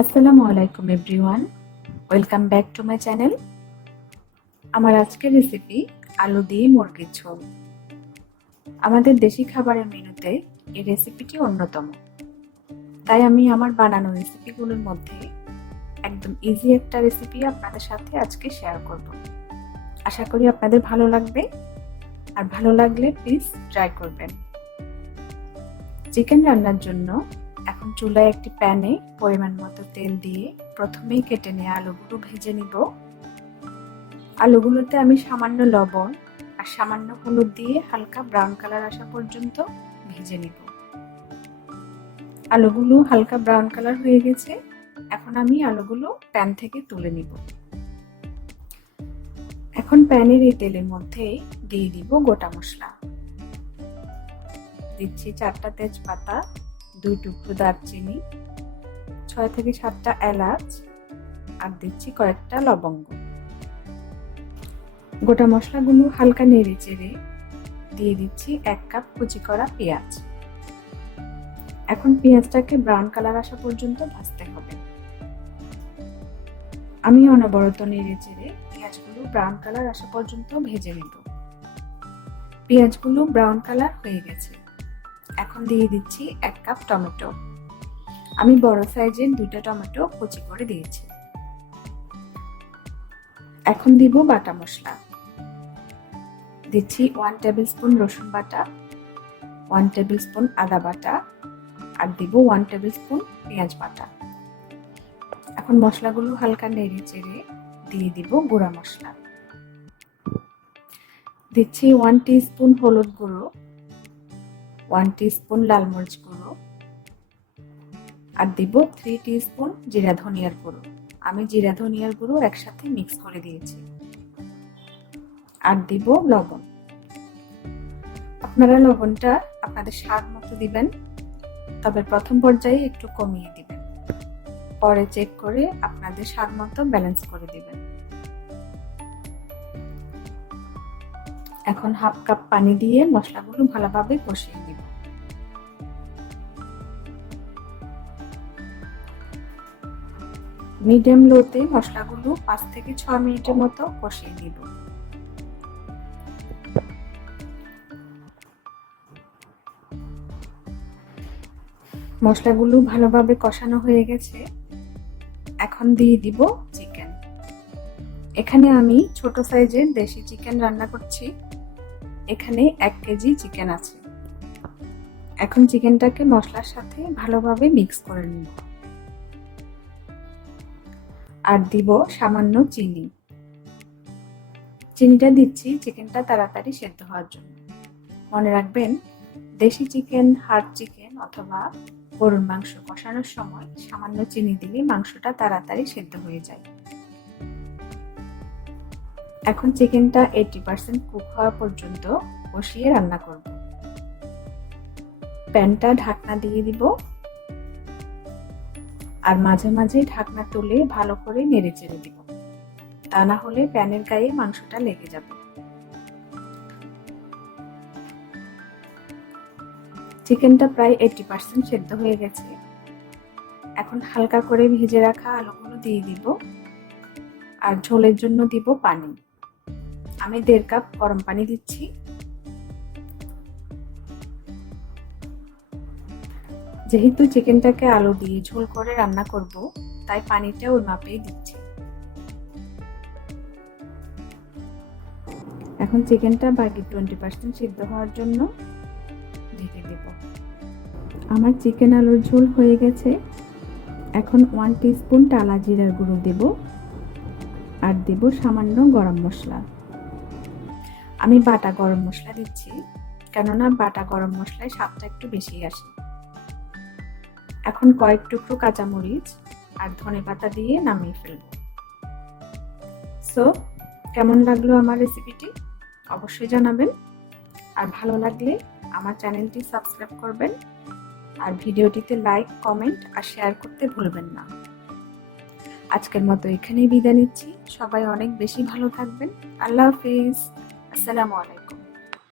আসসালামু আলাইকুম everyone, welcome back to my channel. আমার আজকের রেসিপি আলু দিয়ে মুরগির ঝোল। আমাদের দেশি খাবারের মেনুতে এই রেসিপিটি অন্যতম, তাই আমি আমার বানানো রেসিপিগুলোর মধ্যে একদম ইজি একটা রেসিপি আপনাদের সাথে আজকে শেয়ার করব। আশা করি আপনাদের ভালো লাগবে, আর ভালো লাগলে প্লিজ ট্রাই করবেন। চিকেন রান্নার জন্য এখন চুলায় একটি প্যানে পরিমাণ মতো তেল দিয়ে প্রথমেই কেটে নিয়ে আলুগুলো ভেজে নিব। আলুগুলোতে আমি সামান্য লবণ আর সামান্য হলুদ দিয়ে হালকা ব্রাউন কালার আসা পর্যন্ত ভেজে নিব। আলুগুলো হালকা ব্রাউন কালার হয়ে গেছে, এখন আমি আলুগুলো প্যান থেকে তুলে নিব। এখন প্যানের এই তেলের মধ্যে দিয়ে দিব গোটা মশলা। দিচ্ছি 4টা তেজপাতা, 2 টুকরো দারচিনি, 6 থেকে 7টা এলাচ, আর দিচ্ছি কয়েকটা লবঙ্গ। গোটা মশলাগুলো হালকা নেড়ে চেড়ে দিয়ে দিচ্ছি 1 কাপ কুচি করা পেঁয়াজ। এখন পেঁয়াজটাকে ব্রাউন কালার আসা পর্যন্ত ভাজতে হবে। আমি অনবরত নেড়ে চেড়ে পেঁয়াজগুলো ব্রাউন কালার আসা পর্যন্ত ভেজে নেব। পেঁয়াজগুলো ব্রাউন কালার হয়ে গেছে, এখন দিয়ে দিচ্ছি 1 কাপ টমেটো। আমি বড় সাইজের 2টা টমেটো কুচি করে দিয়েছি। এখন দিব বাটা মশলা। দিচ্ছি 1 টেবিলস্পুন রসুন বাটা, 1 টেবিলস্পুন আদা বাটা, আর দিব 1 টেবিলস্পুন পেঁয়াজ বাটা। এখন মশলাগুলো হালকা নেড়ে চেড়ে দিয়ে দিব গুঁড়া মশলা। দিচ্ছি 1 টিস্পুন হলুদ গুঁড়ো, 1 টিস্পুন লাল মরিচ গুঁড়ো, আর দিব 3 টিস্পুন জিরা ধনিয়ার গুঁড়ো। আমি জিরা ধনিয়ার গুঁড়ো একসাথে মিক্স করে দিয়েছি। আর দিব লবণ। আপনারা লবণটা আপনাদের স্বাদ মতো দিবেন, তবে প্রথম পর্যায়ে একটু কমিয়ে দিবেন, পরে চেক করে আপনাদের স্বাদ মতো ব্যালেন্স করে দিবেন। এখন হাফ কাপ পানি দিয়ে মশলাগুলো ভালোভাবে কষিয়ে নিব। মিডিয়াম লোতে মশলাগুলো 5 থেকে 6 মিনিটের মতো কষিয়ে নিব। মশলাগুলো ভালোভাবে কষানো হয়ে গেছে, এখন দিয়ে দিব চিকেন। এখানে আমি ছোট সাইজের দেশি চিকেন রান্না করছি। এখানে 1 কেজি চিকেন আছে। এখন চিকেনটাকে মশলার সাথে ভালোভাবে মিক্স করে নিব। আর দিব সামান্য চিনি। চিনিটা দিচ্ছি চিকেনটা তাড়াতাড়ি সেদ্ধ হওয়ার জন্য। মনে রাখবেন, দেশি চিকেন, হাড় চিকেন অথবা গরুর মাংস কষানোর সময় সামান্য চিনি দিলে মাংসটা তাড়াতাড়ি সেদ্ধ হয়ে যায়। এখন চিকেনটা 80% কুক হওয়া পর্যন্ত কষিয়ে রান্না করব। প্যানটা ঢাকনা দিয়ে দিব, আর মাঝে মাঝে ঢাকনা তুলে ভালো করে নেড়ে চেড়ে দিব, তা না হলে প্যানের গায়ে মাংসটা লেগে যাবে। চিকেনটা প্রায় 80% সেদ্ধ হয়ে গেছে। এখন হালকা করে ভেজে রাখা আলুগুলো দিয়ে দিব, আর ঝোলের জন্য দিব পানি। আমি 1.5 কাপ গরম পানি দিচ্ছি। যেহেতু চিকেনটাকে আলু দিয়ে ঝোল করে রান্না করব, তাই পানিটা ওই মাপেই দিচ্ছি। এখন চিকেনটা বাকি 20% সিদ্ধ হওয়ার জন্য ঢেকে দেব। আমার চিকেন আলুর ঝোল হয়ে গেছে। এখন 1 টিস্পুন টালা জিরার গুঁড়ো দেব, আর দেব সামান্য গরম মশলা। আমি বাটা গরম মশলা দিচ্ছি, কেননা বাটা গরম মশলায় স্বাদটা একটু বেশি আসে। এখন কয়েক টুকরো কাঁচামরিচ আর ধনেপাতা দিয়ে নামিয়ে ফেলব। সো কেমন লাগলো আমার রেসিপিটি অবশ্যই জানাবেন, আর ভালো লাগলে আমার চ্যানেলটি সাবস্ক্রাইব করবেন, আর ভিডিওটিতে লাইক, কমেন্ট আর শেয়ার করতে ভুলবেন না। আজকের মতো এখানেই বিদায় নিচ্ছি। সবাই অনেক বেশি ভালো থাকবেন। আল্লাহ হাফেজ। আসসালামু আলাইকুম।